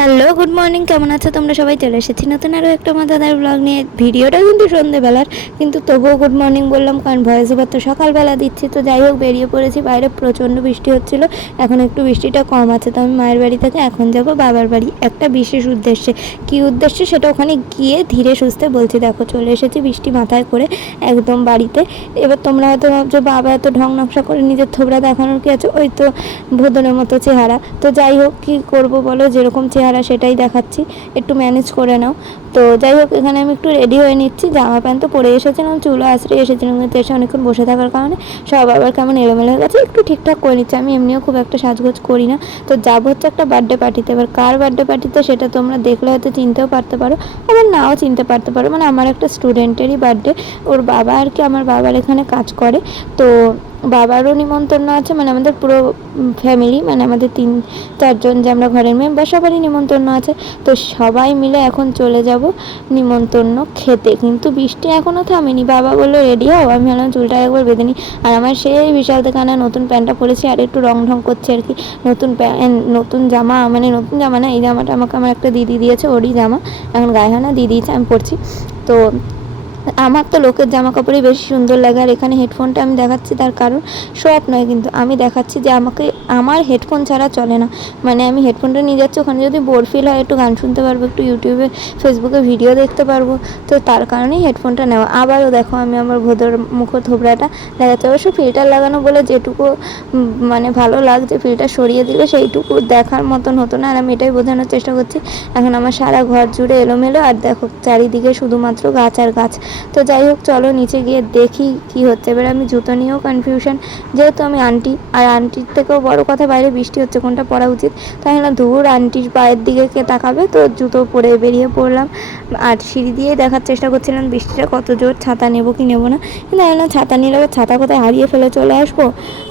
Hello, good morning. কেমন আছো? তোমরা সবাই চলে এসেছি নতুন আরও একটা আমার দাদার ব্লগ নিয়ে। ভিডিওটা কিন্তু সন্ধেবেলার, কিন্তু তবুও গুড মর্নিং বললাম, কারণ ভয়েস ওভার তো সকালবেলা দিচ্ছি। তো যাই হোক, বেরিয়ে পড়েছি। বাইরে প্রচণ্ড বৃষ্টি হচ্ছিল। এখন একটু বৃষ্টিটা কম আছে, তো আমি মায়ের বাড়ি থেকে এখন যাব বাবার বাড়ি। একটা বিশেষ উদ্দেশ্যে। কী উদ্দেশ্যে? সেটা ওখানে গিয়ে ধীরে সুস্থে বলছি, দেখো, চলে এসেছি বৃষ্টি মাথায় করে একদম বাড়িতে। এবার তোমরা হয়তো ভাবছ, বাবা এত ঢং নকশা করে নিজের থোবরা দেখানোর কি আছে? ওই তো ভোদনের মতো চেহারা। তো যাই হোক, কী করব বলো? যেরকম চেহারা সেটাই দেখাচ্ছি, একটু ম্যানেজ করে নাও। তো যাই হোক, এখানে আমি একটু রেডি হয়ে নিচ্ছি, জামা প্যান্ট তো পরে এসেছিলাম চুলো আশ্রে এসেছিলাম কিন্তু এসে অনেকক্ষণ বসে থাকার কারণে সব আবার কেমন এলোমেলো হয়ে গেছে, একটু ঠিকঠাক করে নিচ্ছি, আমি এমনিও খুব একটা সাজগোজ করি না। তো যাব হচ্ছে একটা বার্থডে পার্টিতে এবার কার বার্থডে পার্টিতে সেটা তোমরা দেখলে হয়তো চিনতেও পারতে পারো, আবার নাও চিনতে পারতে পারো মানে আমার একটা স্টুডেন্টেরই বার্থডে ওর বাবা আর কি আমার বাবার এখানে কাজ করে। তো বাবারও নিমন্ত্রণ আছে মানে আমাদের পুরো ফ্যামিলি মানে আমাদের তিন, চারজন যে আমরা ঘরের মেম্বার সবারই আছে। তো সবাই মিলে এখন চলে যাব নিমন্ত্রণ খেতে। কিন্তু বৃষ্টি এখনও থামেনি। বাবা বলল, রেডি হও। আমি ভাবলাম, চুলটা একবার বেঁধে নিই আর আমার সেই বিশাল দেখানা নতুন প্যান্টটা পরেছি আর একটু রং ঢং করছে আর কি। নতুন প্যান্ট, নতুন জামা মানে নতুন জামা না, এই জামাটা আমাকে আমার একটা দিদি দিয়েছে, ওরই জামা। এখন গায়ে হয় না দিদি দিয়েছে আমি পরছি। তো আমার তো লোকের জামা কাপড়ই বেশি সুন্দর লাগে, আর এখানে হেডফোনটা আমি দেখাচ্ছি তার কারণ শপ নয় কিন্তু আমি দেখাচ্ছি যে আমাকে, আমার হেডফোন ছাড়া চলে না। মানে আমি হেডফোনটা নিয়ে যাচ্ছি, ওখানে যদি বোর ফিল হয়, একটু গান শুনতে পারব, একটু ইউটিউবে ফেসবুকে ভিডিও দেখতে পারব। তো তার কারণেই হেডফোনটা নেওয়া। আবারও দেখো আমি আমার ভোদর মুখ থোবড়াটা দেখাচ্ছি অবশ্য ফিল্টার লাগানো বলে যেটুকু মানে ভালো লাগছে ফিল্টার সরিয়ে দিলে সেইটুকু দেখার মতন হতো না, আর আমি এটাই বোঝানোর চেষ্টা করছি। এখন আমার সারা ঘর জুড়ে এলোমেলো, আর দেখো চারিদিকে শুধুমাত্র গাছ আর গাছ। তো যাই হোক, চলো নিচে গিয়ে দেখি কি হচ্ছে। এবার আমি জুতো নিয়েও কনফিউশন যেহেতু আমি আন্টি আর আন্টির থেকেও বড় কথা, বাইরে বৃষ্টি হচ্ছে, কোনটা পরা উচিত? তাই না দূর আন্টির পায়ের দিকে কে তাকাবে, তো জুতো পরে বেরিয়ে পড়লাম। আর সিঁড়ি দিয়ে দেখার চেষ্টা করছিলাম, বৃষ্টিটা কত জোর, ছাতা নেব কি নেব না। কিন্তু আমি না, ছাতা নিলে ছাতা কোথায় হারিয়ে ফেলে চলে আসব?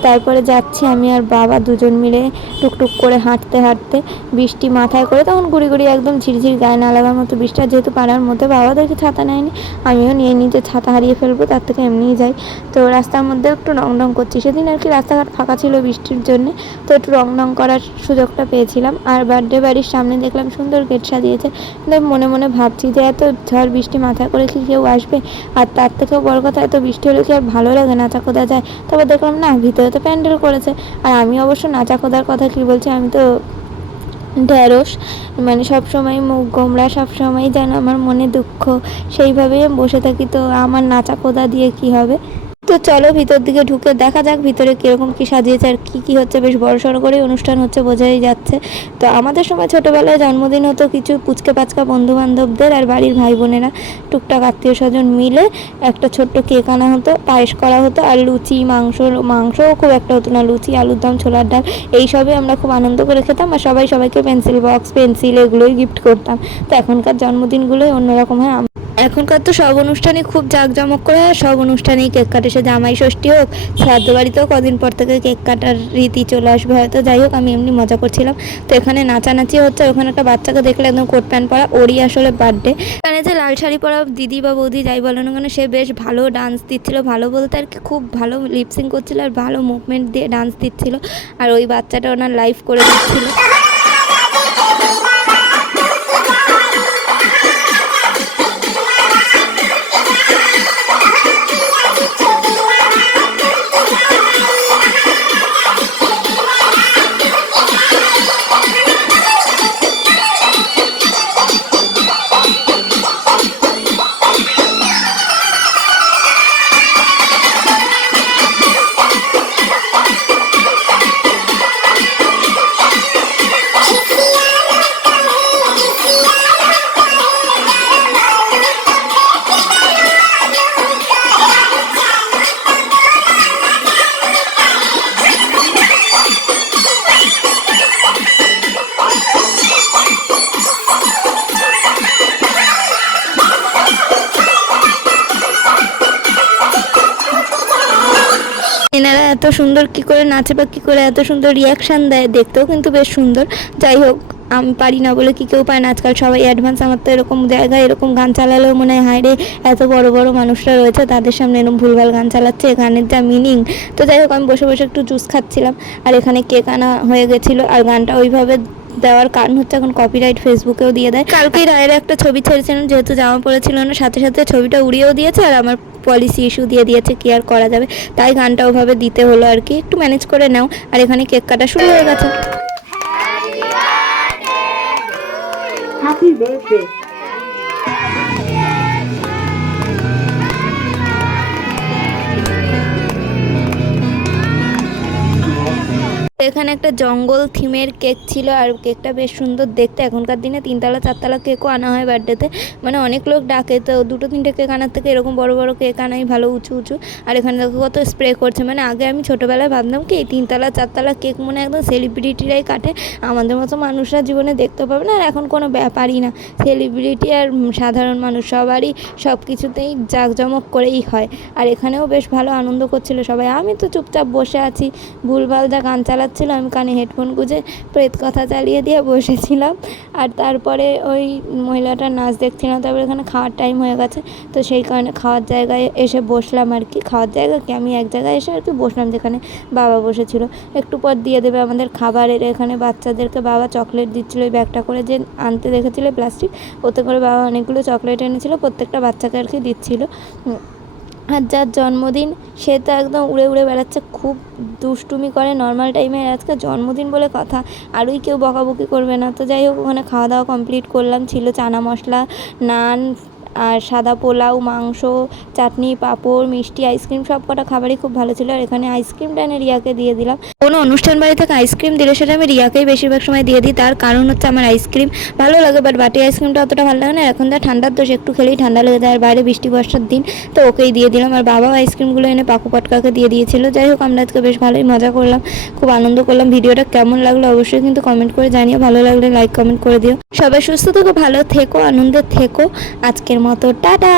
তারপরে যাচ্ছি আমি আর বাবা দুজন মিলে টুকটুক করে হাঁটতে হাঁটতে, বৃষ্টি মাথায় করে তখন গুড়ি গুড়ি একদম ঝিরঝির গায়ে না লাগার মতো বৃষ্টিটা যেহেতু পাড়ার মধ্যে বাবাদেরকে ছাতা নেয়নি, আমিও নিয়ে যে ছাতা হারিয়ে ফেলব, তার থেকে এমনিই যাই। তো রাস্তার মধ্যে একটু রং রং করছি। সেদিন আর কি রাস্তাঘাট ফাঁকা ছিল বৃষ্টির জন্য, তো একটু রং রং করার সুযোগটা পেয়েছিলাম। আর বার্থডে বাড়ির সামনে দেখলাম সুন্দর গেট সাজিয়েছে। কিন্তু মনে মনে ভাবছি যে এত ঝড় বৃষ্টি মাথায় করে কি কেউ আসবে, আর তার থেকেও বড় কথা, এত বৃষ্টি হলে কি আর ভালো লাগে নাচা খোদা যায়? তবে দেখলাম না, ভিতরে তো প্যান্ডেল করেছে। আর আমি অবশ্য নাচা খোদার কথা কি বলছি, আমি তো ঢ্যাঁড়স মানে সবসময় মুখ গোমরা সবসময় যেন আমার মনে দুঃখ। সেইভাবে বসে থাকি, তো আমার নাচা কোদা দিয়ে কি হবে? তো চলো ভিতর দিকে ঢুকে দেখা যাক ভিতরে কীরকম কী সাজিয়েছে আর কী কী হচ্ছে। বেশ বড় সড়ো করেই অনুষ্ঠান হচ্ছে বোঝাই যাচ্ছে। তো আমাদের সময় ছোটোবেলায় জন্মদিন হতো কিছু পুচকে পাচকা বন্ধু বান্ধবদের আর বাড়ির ভাই বোনেরা। টুকটাক আত্মীয় স্বজন মিলে একটা ছোট্ট কেক আনা হতো, পায়েস করা হতো আর লুচি, মাংস, মাংসও খুব একটা হতো না। লুচি, আলুর দম, ছোলার ডাল এইসবই আমরা খুব আনন্দ করে খেতাম আর সবাই সবাইকে পেন্সিল বক্স, পেন্সিল এগুলোই গিফট করতাম। তো এখনকার জন্মদিনগুলোই অন্যরকম হয়। এখনকার তো সব অনুষ্ঠানই খুব জাঁকজমক করে সব অনুষ্ঠানেই কেক কাটে। সে জামাই ষষ্ঠী হোক শ্রাদ্ধ বাড়িতেও কদিন পর থেকে কেক কাটার রীতি চলে আসবে হয়তো, যাই হোক, আমি এমনি মজা করছিলাম। তো এখানে নাচানাচি হচ্ছে ওখানে একটা বাচ্চাকে দেখলে একদম কোট প্যান্ট পরা, ওরই আসলে বার্থডে এখানে যে লাল শাড়ি পরা দিদি বা বৌদি, যাই বলো না কেন, সে বেশ ভালো ডান্স দিচ্ছিল, ভালো বলতে আর কি খুব ভালো লিপসিং করছিল আর ভালো মুভমেন্ট দিয়ে ডান্স দিচ্ছিল। আর ওই বাচ্চাটা ওনার লাইভ করে দিচ্ছিল। এনারা এত সুন্দর কি করে নাচে বা কি করে এত সুন্দর রিয়াকশান দেয় দেখতেও কিন্তু বেশ সুন্দর। যাই হোক, আমি পারি না বলে কি কেউ পায় না। আজকাল সবাই অ্যাডভান্স আমার তো এরকম জায়গায় এরকম গান চালালেও মনে হয়, হায় রে, এত বড় বড় মানুষরা রয়েছে, তাদের সামনে এরকম ভুলভাল গান চালাচ্ছে গানের যা মিনিং তো যাই হোক, আমি বসে বসে একটু জুস খাচ্ছিলাম। আর এখানে কেক আনা হয়ে গেছিল, আর গানটা ওইভাবে দেওয়ার কারণ হচ্ছে এখন কপিরাইট ফেসবুকেও দিয়ে দেয়। কালকেই রায়ের একটা ছবি ছেড়েছিলাম যেহেতু জামা পড়েছিল না সাথে সাথে ছবিটা উড়িয়েও দিয়েছে আর আমার পলিসি ইস্যু দিয়ে দিয়েছে কি আর করা যাবে। তাই গানটা ওভাবে দিতে হলো আর কি। একটু ম্যানেজ করে নাও। আর এখানে কেক কাটা শুরু হয়ে গেছে। Happy birthday. এখানে একটা জঙ্গল থিমের কেক ছিল আর কেকটা বেশ সুন্দর দেখতে। এখনকার দিনে তিনতলা, চারতলা কেকও আনা হয় বার্থডেতে। মানে অনেক লোক ডাকে, তো দুটো, তিনটে কেক আনার থেকে এরকম বড় বড় কেক আনাই ভালো, উঁচু উঁচু। আর এখানে দেখো কত স্প্রে করছে। মানে আগে আমি ছোটোবেলায় ভাবতাম কি, এই তিনতলা, চারতলা কেক মনে একদম সেলিব্রিটিরাই কাটে। আমাদের মতো মানুষরা জীবনে দেখতে পাবে না, আর এখন কোনো ব্যাপারই না। সেলিব্রিটি আর সাধারণ মানুষ সবারই সব কিছুতেই জাঁকজমক করেই হয়। আর এখানেও বেশ ভালো আনন্দ করছিল সবাই। আমি তো চুপচাপ বসে আছি। ভুলভালদা গান চালাচ্ছিল আমি কানে হেডফোন গুঁজে প্রেত কথা চালিয়ে দিয়ে বসেছিলাম। আর তারপরে ওই মহিলাটার নাচ দেখছিলাম, তারপরে এখানে খাওয়ার টাইম হয়ে গেছে। তো সেই কারণে খাওয়ার জায়গায় এসে বসলাম আর কি। খাওয়ার জায়গা কি আমি এক জায়গায় এসে আর কি বসলাম, যেখানে বাবা বসেছিল। একটু পর দিয়ে দেবে আমাদের খাবারের, এখানে বাচ্চাদেরকে বাবা চকলেট দিচ্ছিল ওই ব্যাগটা করে যে আনতে দেখেছিল প্লাস্টিক ওতে করে বাবা অনেকগুলো চকলেট এনেছিল, প্রত্যেকটা বাচ্চাকে আর কি দিচ্ছিল। আর যার জন্মদিন, সে তো একদম উড়ে উড়ে বেড়াচ্ছে, খুব দুষ্টুমি করে নর্মাল টাইমে আজকে জন্মদিন বলে কথা, আরই কেউ বকাবকি করবে না। তো যাই হোক, ওখানে খাওয়া দাওয়া কমপ্লিট করলাম, ছিল চানা মশলা, নান আর সাদা পোলাও, মাংস, চাটনি, পাঁপড়, মিষ্টি, আইসক্রিম সব কটা খাবারই খুব ভালো ছিল। আর এখানে আইসক্রিমটা এনে রিয়াকে দিয়ে দিলাম। কোনো অনুষ্ঠান বাড়ি থেকে আইসক্রিম দিলে সেটা আমি রিয়াকেই বেশিরভাগ সময় দিয়ে দিই। তার কারণ হচ্ছে আমার আইসক্রিম ভালো লাগে বাট বাটি আইসক্রিমটা অতটা ভালো লাগে না। এখন যা ঠান্ডার দোষ, একটু খেলেই ঠান্ডা লেগে যায়। আর বাইরে বৃষ্টি বর্ষার দিন, তো ওকেই দিয়ে দিলাম। আর বাবাও আইসক্রিমগুলো এনে পাকু পটকাকে দিয়ে দিয়েছিল। যাই হোক, আমরা আজকে বেশ ভালোই মজা করলাম, খুব আনন্দ করলাম। ভিডিওটা কেমন লাগল অবশ্যই কিন্তু কমেন্ট করে জানিও। ভালো লাগলে লাইক কমেন্ট করে দিও। সবাই সুস্থ থেকো, ভালো থেকো, আনন্দে থেকো। আজকের মতো টাটা!